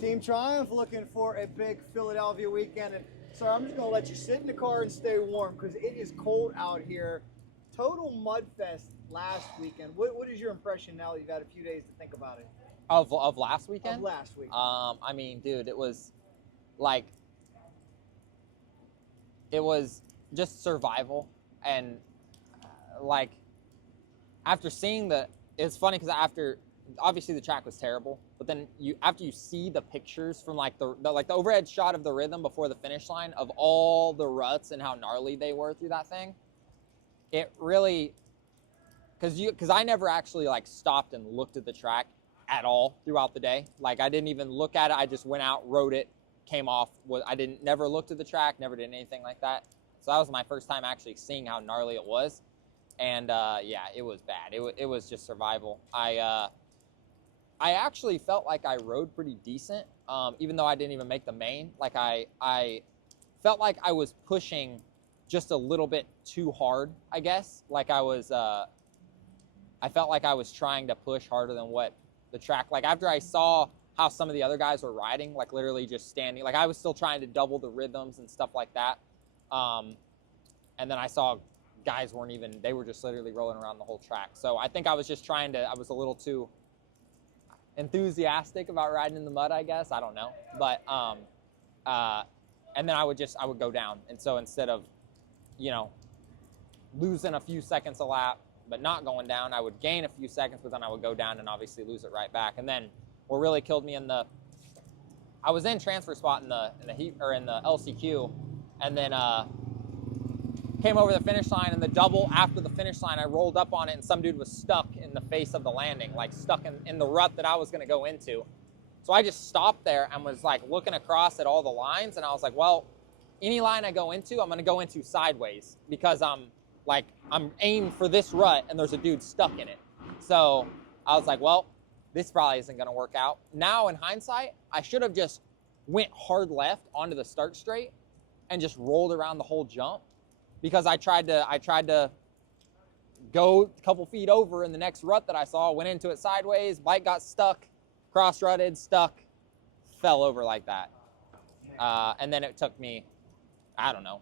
Team Triumph looking for a big Philadelphia weekend. And sorry, I'm just going to let you sit in the car and stay warm because it is cold out here. Total mud fest last weekend. What is your impression now that you've had a few days to think about it? Of last weekend? Of last weekend. I mean, dude, it was like, it was just survival. And like, after seeing it's funny because obviously the track was terrible, but then after you see the pictures from like the overhead shot of the rhythm before the finish line of all the ruts and how gnarly they were through that thing, it really, because I never actually like stopped and looked at the track at all throughout the day. Like I didn't even look at it. I just went out, rode it, came off. Never looked at the track, never did anything like that. So that was my first time actually seeing how gnarly it was. And yeah, it was bad. It was just survival. I actually felt like I rode pretty decent, even though I didn't even make the main. Like I felt like I was pushing just a little bit too hard, I guess. Like I felt like I was trying to push harder than what the track, like after I saw how some of the other guys were riding, like literally just standing, like I was still trying to double the rhythms and stuff like that. And then I saw guys they were just literally rolling around the whole track. So I think I was just I was a little too enthusiastic about riding in the mud, I guess. I don't know. But, and then I would go down. And so instead of, losing a few seconds a lap, but not going down, I would gain a few seconds, but then I would go down and obviously lose it right back. And then what really killed me I was in transfer spot in the heat or in the LCQ, and then came over the finish line, and the double after the finish line, I rolled up on it, and some dude was stuck in the face of the landing, like stuck in the rut that I was going to go into. So I just stopped there and was like looking across at all the lines, and I was like, well, any line I go into, I'm going to go into sideways because I'm aimed for this rut and there's a dude stuck in it. So I was like, well, this probably isn't going to work out. Now in hindsight, I should have just went hard left onto the start straight and just rolled around the whole jump, because I tried to go a couple feet over in the next rut that I saw, went into it sideways, bike got stuck, cross-rutted, stuck, fell over like that. And then it took me, I don't know,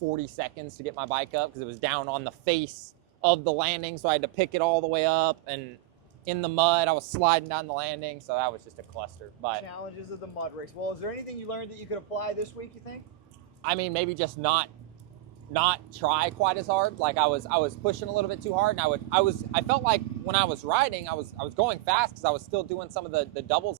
40 seconds to get my bike up because it was down on the face of the landing, so I had to pick it all the way up, and in the mud, I was sliding down the landing, so that was just a cluster. But challenges of the mud race. Well, is there anything you learned that you could apply this week, you think? I mean, maybe just not try quite as hard. Like I was pushing a little bit too hard, and I felt like when I was riding, I was going fast because I was still doing some of the doubles